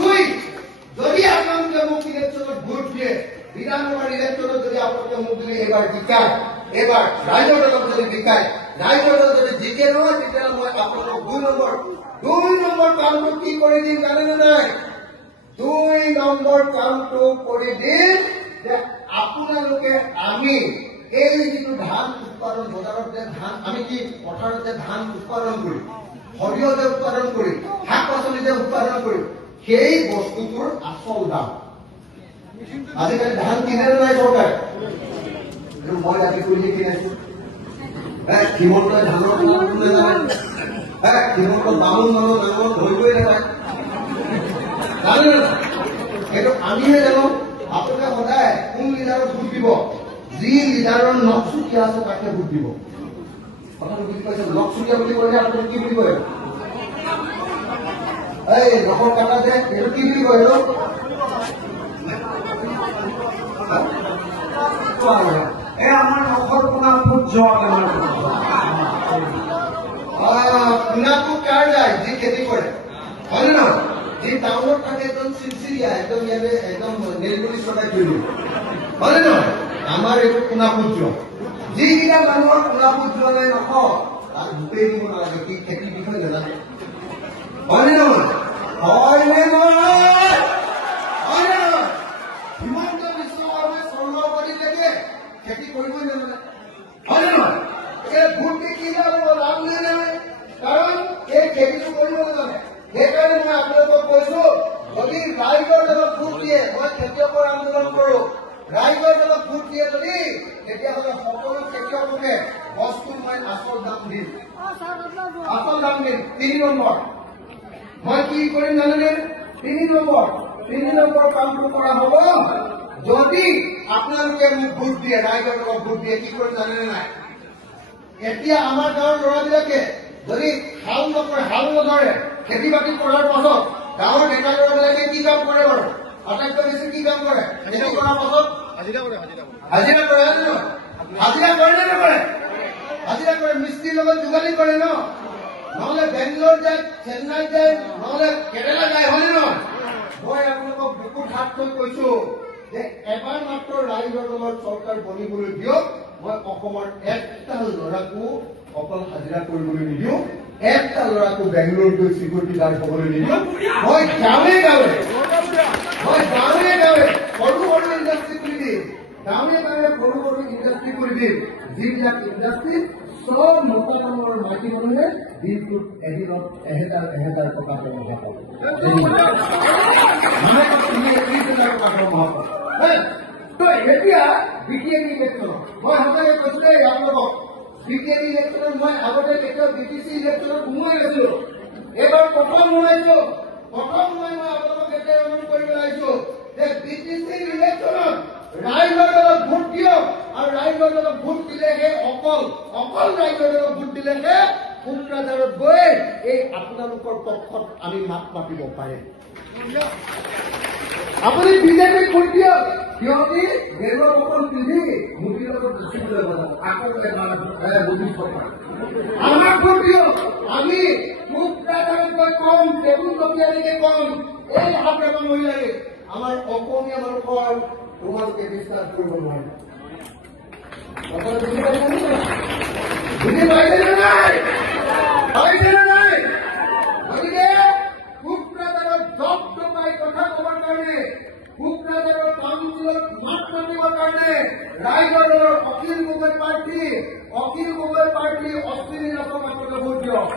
দুই যদি আপোনালোকে মোক ইলেকশ্যনত ভোট দিয়ে বিধানসভাৰ ইলেকশ্যনত যদি আপোনালোকে মোক যদি এবাৰ জিকায় এবাৰ ৰাইজৰ দলক যদি জিকায় ৰাইজৰ দল যদি জিকে নহয় তেতিয়াহ'লে মই আপোনালোকক দুই নম্বৰ কামটো কি কৰি দিম জানেনে নাই? 2 নম্বৰ কামটো কৰি দিম যে আপোনালোকে আমি এই যিটো ধান উৎপাদন বজাৰত যে ধান আমি কি পথাৰত যে ধান উৎপাদন কৰিম সৰিয়হ যে উৎপাদন কৰিম শাক পাচলি যে উৎপাদন কৰিম সেই বস্তুটোৰ আচল দাম আজিকালি ধান কিনে নাই চৰকাৰে মই ৰাতি কৰি কিনাইছো হিমন্তই ধানৰ দামটো নাজানে হিমন্ত বামুণ মানুহ নামত ধৰিবই নাপায় জানে সেইটো আমিহে জানো আপোনালোকে সদায় কোন লিডাৰক ভোট দিব যি লিডাৰৰ নখচুকীয়া আছে তাকে ভোট দিব কথাটো বুজি পাইছে নখচুকীয়া বুলি ক'লে আপোনালোকে কি বুলি কয় এই নখৰ কাটা যে এইটো কি বুলি কয় আমাৰ নখৰ কোনা ফুট যোৱা কোনাটো কাৰ যায় যি খেতি কৰে হয় নে নহয় যি টাউনত থাকে একদম চিলচিলিয়া একদম ইয়াতে একদম নেলগুলি চটাই থৈ দিব হয় নে নহয় আমাৰ এইটো কোনা ফুট যোৱা যিকেইটা মানুহৰ কোনা ফুট যোৱা নাই নখ তাক গোটেই দিব নালাগে কি খেতিৰ বিষয়ে নাজানে হয় নে নহয় হয় নে নহয় হয় নে নহয় হিমন্ত বিশ্ব শৰ্মাই চৰকাৰ কৰি থাকে খেতি কৰিবই নালাগে হয় নে নহয় এই ভোট দি কি লাভ নাই কাৰণ এই খেতিটো কৰিব নাজানে সেইকাৰণে মই আপোনালোকক কৈছো যদি ৰাইজৰ দলক ভোট দিয়ে মই খেতিয়কৰ আন্দোলন কৰো ৰাইজৰ দলক ভোট দিয়ে যদি তেতিয়াহ'লে সকলো খেতিয়ককে বস্তুৰ মই আচল দাম দিম 3 নম্বৰ মই কি কৰিম জানেনে 3 নম্বৰ কামটো কৰা হ'ব যদি আপোনালোকে মোক ভোট দিয়ে ৰাইজৰ দলক ভোট দিয়ে কি কৰিম জানেনে নাই এতিয়া আমাৰ গাঁৱৰ ল'ৰাবিলাকে যদি হাল নধৰে খেতি বাতি কৰাৰ পাছত গাঁৱৰ ডেকা ল'ৰাবিলাকে কি কাম কৰে বাৰু আটাইতকৈ বেছি কি কাম কৰে খেতি কৰাৰ পাছত হাজিৰা কৰে নে নকৰে হাজিৰা কৰে মিস্ত্ৰীৰ লগত যোগালী কৰে ন নহলে বেংগলোৰ যায় চেন্নাই যায় নহলে কেৰেলা যায় হয় নে নহয় মই আপোনালোকক বুকুত হাত থৈ কৈছো যে এবাৰ মাত্ৰ ৰাইজৰ দলৰ চৰকাৰ বনিবলৈ দিয়ক মই অসমৰ একটা ল'ৰাকো অকল হাজিৰা কৰিবলৈ নিদিওঁ একটা ল'ৰাকো বেংগলোৰ গৈ চিকিউৰিটি গাৰ্ড হ'বলৈ নিদিওঁ মই গাঁৱে সৰু ইণ্ডাষ্ট্ৰী কৰি দিম গাঁৱে সৰু ইণ্ডাষ্ট্ৰী কৰি দিম যিবিলাক ইণ্ডাষ্ট্ৰী সব মতা নামৰ মাইকী মানুহে দিনটোত এদিনত 1000 টকা দৰমহা পাব এতিয়া বিটিএম ইলেকশ্যন মই সদায় কৈছো দেই আপোনালোকক বিটিএম ইলেকশ্যনত মই আগতে কেতিয়াও বিটিচি ইলেকশ্যনত সোমোৱাই নাছিলো এইবাৰ প্ৰথম সোমাইছো মই আপোনালোকক এতিয়া অনুৰোধ কৰিব আহিছো যে বিটিচি ইলেকশ্যনত ৰাইজৰ দলক ভোট দিয়ক আৰু ৰাইজৰ দলক ভোট দিলেহে অকল ৰাইজৰ দলক ভোট দিলেহে কোকৰাঝাৰত গৈ এই আপোনালোকৰ পক্ষত আমি মাত মাতিব পাৰিম আপুনি বিজেপিক ভোট দিয়ক সিহঁতি গেৰুৱা কাপোৰ পিন্ধি মুঠিৰ লগত গুচিবলৈ আমাক ভোট দিয়ক আমি কোকৰাঝাৰত গৈ কম টেবুল টকিয়ালৈকে কম এই হাতৰেখা মহিলাকে আমাৰ অসমীয়া মানুহৰ তোমালোকে বিশ্বাস কৰিব নোৱাৰে বুজি পাইছেনে নাই গতিকে কোকৰাঝাৰত জব টকাই কথা ক'বৰ কাৰণে কোকৰাঝাৰৰ কাউন্সিলত মাত মাতিবৰ কাৰণে ৰাইজৰ দলৰ অখিল গগৈ পাৰ্টী অশ্বিনী নাথক আপোনালোকে ভোট দিয়ক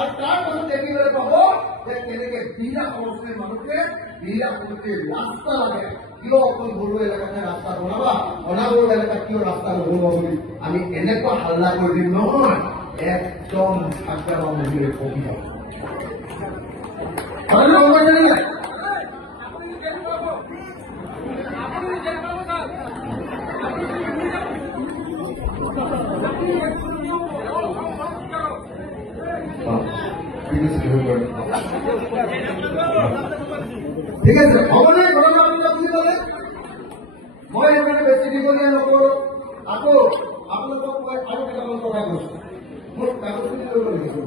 আৰু তাৰ পাছত দেখিবলৈ পাব যে কেনেকে বিৰা সমষ্টিৰ মানুহকে বিৰা সমষ্টিৰ ৰাস্তা লাগে কিয় অকল বড়ো এলেকাতে ৰাস্তা বনাবা অনাবড়ো এলেকাত কিয় ৰাস্তা নবনোৱা বুলি আমি এনেকুৱা হাল্লা কৰি দিম নহয় একদম আগ্ৰামা মহিলে কমি যাব ঠিক আছে ভগৱানে ঘটনা আপোনালোকে বুজি পালে মই সেইকাৰণে বেছি দীঘলীয়া নকৰো আকৌ আপোনালোকক মই আৰু কেইটামান কথা কৈছো মোৰ কাগজখিনি লৈ লিখিছো